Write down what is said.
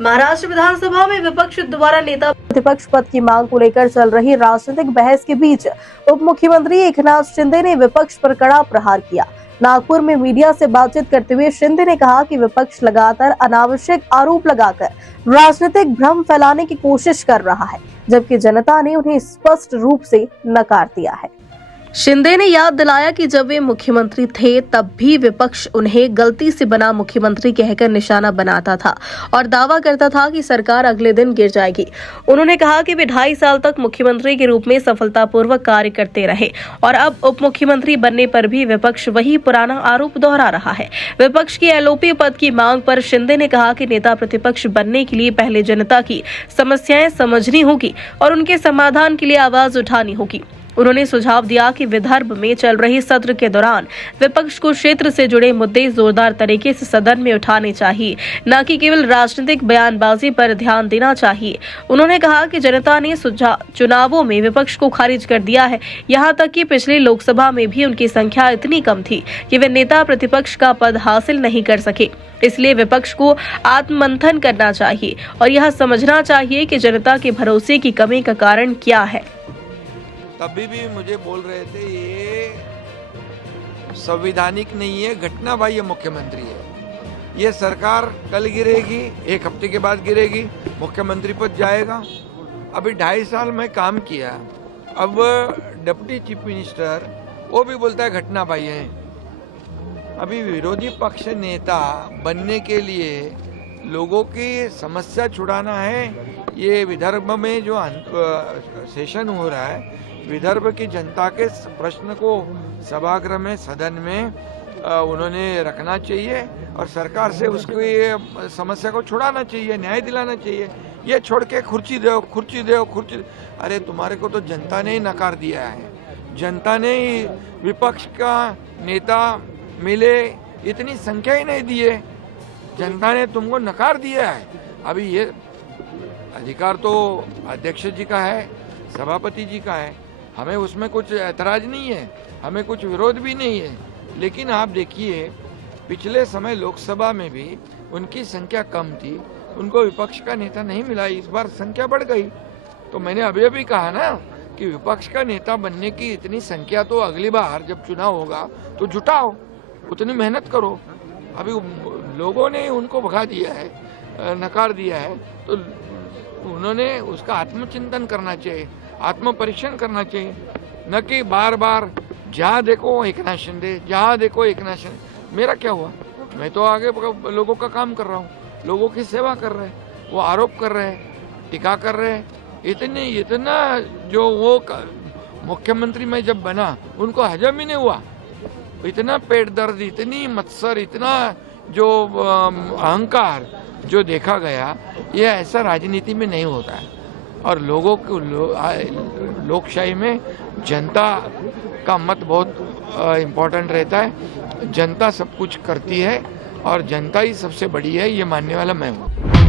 महाराष्ट्र विधानसभा में विपक्ष द्वारा नेता प्रतिपक्ष पद की मांग को लेकर चल रही राजनीतिक बहस के बीच उप मुख्यमंत्री एकनाथ शिंदे ने विपक्ष पर कड़ा प्रहार किया। नागपुर में मीडिया से बातचीत करते हुए शिंदे ने कहा कि विपक्ष लगातार अनावश्यक आरोप लगाकर राजनीतिक भ्रम फैलाने की कोशिश कर रहा है, जबकि जनता ने उन्हें स्पष्ट रूप से नकार दिया है। शिंदे ने याद दिलाया कि जब वे मुख्यमंत्री थे तब भी विपक्ष उन्हें गलती से बना मुख्यमंत्री कहकर निशाना बनाता था और दावा करता था कि सरकार अगले दिन गिर जाएगी। उन्होंने कहा कि वे 2.5 साल तक मुख्यमंत्री के रूप में सफलतापूर्वक कार्य करते रहे और अब उप मुख्यमंत्री बनने पर भी विपक्ष वही पुराना आरोप दोहरा रहा है। विपक्ष की एलओपी पद की मांग पर शिंदे ने कहा कि नेता प्रतिपक्ष बनने के लिए पहले जनता की समस्याएं समझनी होगी और उनके समाधान के लिए आवाज उठानी होगी। उन्होंने सुझाव दिया कि विदर्भ में चल रही सत्र के दौरान विपक्ष को क्षेत्र से जुड़े मुद्दे जोरदार तरीके से सदन में उठाने चाहिए, न कि केवल राजनीतिक बयानबाजी पर ध्यान देना चाहिए। उन्होंने कहा कि जनता ने चुनावों में विपक्ष को खारिज कर दिया है, यहां तक कि पिछली लोकसभा में भी उनकी संख्या इतनी कम थी कि वे नेता प्रतिपक्ष का पद हासिल नहीं कर सके। इसलिए विपक्ष को आत्ममंथन करना चाहिए और यह समझना चाहिए कि जनता के भरोसे की कमी का कारण क्या है। तभी भी मुझे बोल रहे थे ये संवैधानिक नहीं है, घटना बाह्य मुख्यमंत्री है। ये सरकार कल गिरेगी, 1 हफ्ते के बाद गिरेगी, मुख्यमंत्री पद जाएगा। अभी 2.5 साल में काम किया, अब डिप्टी चीफ मिनिस्टर वो भी बोलता है घटना बाह्य है। अभी विरोधी पक्ष नेता बनने के लिए लोगों की समस्या छुड़ाना है। ये विदर्भ में जो सेशन हो रहा है, विदर्भ की जनता के प्रश्न को सभागृह में, सदन में उन्होंने रखना चाहिए और सरकार से उसकी समस्या को छुड़ाना चाहिए, न्याय दिलाना चाहिए। ये छोड़ के कुर्सी दो, कुर्सी दो, कुर्सी। अरे तुम्हारे को तो जनता ने ही नकार दिया है। जनता ने ही विपक्ष का नेता मिले, इतनी संख्या ही नहीं दी है। जनता ने तुमको नकार दिया है। अभी ये अधिकार तो अध्यक्ष जी का है, सभापति जी का है, हमें उसमें कुछ ऐतराज नहीं है, हमें कुछ विरोध भी नहीं है। लेकिन आप देखिए पिछले समय लोकसभा में भी उनकी संख्या कम थी, उनको विपक्ष का नेता नहीं मिला। इस बार संख्या बढ़ गई। तो मैंने अभी कहा ना कि विपक्ष का नेता बनने की इतनी संख्या तो अगली बार जब चुनाव होगा तो जुटाओ, उतनी मेहनत करो। अभी लोगों ने उनको भगा दिया है, नकार दिया है, तो उन्होंने उसका आत्मचिंतन करना चाहिए, आत्म परीक्षण करना चाहिए, न कि बार बार जहाँ देखो एकनाथ शिंदे, जहाँ देखो एकनाथ शिंदे। मेरा क्या हुआ? मैं तो आगे लोगों का काम कर रहा हूँ, लोगों की सेवा कर रहे हैं। वो आरोप कर रहे हैं, टीका कर रहे हैं। इतना जो वो मुख्यमंत्री में जब बना उनको हजम ही नहीं हुआ। इतना पेट दर्द, इतनी मत्सर, इतना जो अहंकार जो देखा गया, ये ऐसा राजनीति में नहीं होता है। और लोगों को लोकशाही में जनता का मत बहुत इम्पोर्टेंट रहता है। जनता सब कुछ करती है और जनता ही सबसे बड़ी है, ये मानने वाला मैं हूँ।